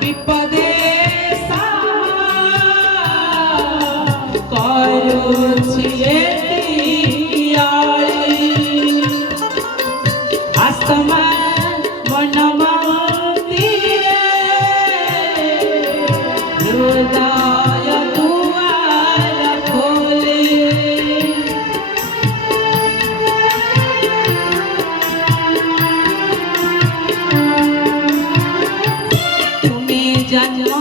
বিপদে করছি আসমা মন মন্দিরে হৃদয় দুয়ার খোলে তুমি জন্ম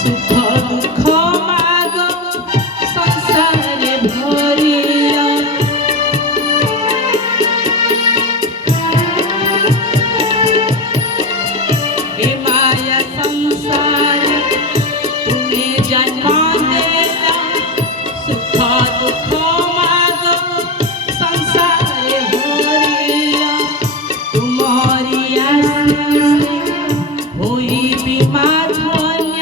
সুখ দুঃখ মাগ সংসারে ভরিয়া এ মায়া সংসার তুমি জন্ম দেলা সুখ দুঃখ মাগ সংসারে ভরিয়া তোমারি আশীষে হইবি মা ধন্য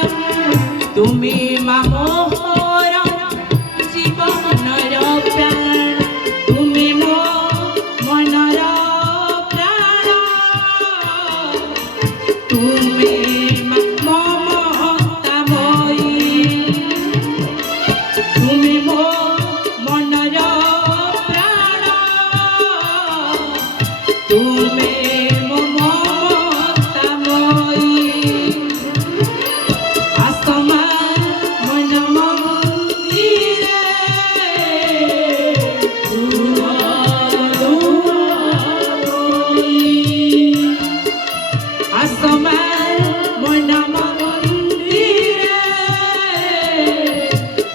তুমি মা মোহর জীবনর প্রাণ তুমি মো মনর প্রাণ তুমি মা মমতাময়ী তুমি মো মনর প্রাণ তুমি মো মমতাময়ী আসমা মন মন্দিরে আসমা মন মন্দিরে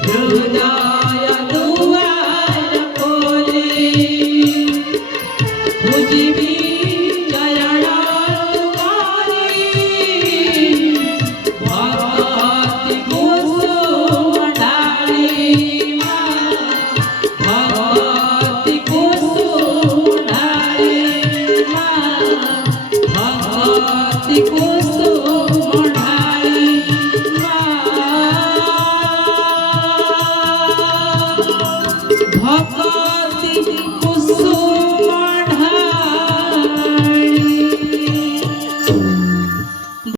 হৃদয় দুয়ার খোলে বুঝিবি চরণ তোমারি ভক্তি কুসুম ঢালি মা ভক্তি কুসুম ঢালি মা ভক্তি কুসুম ঢালি মা ভক্তি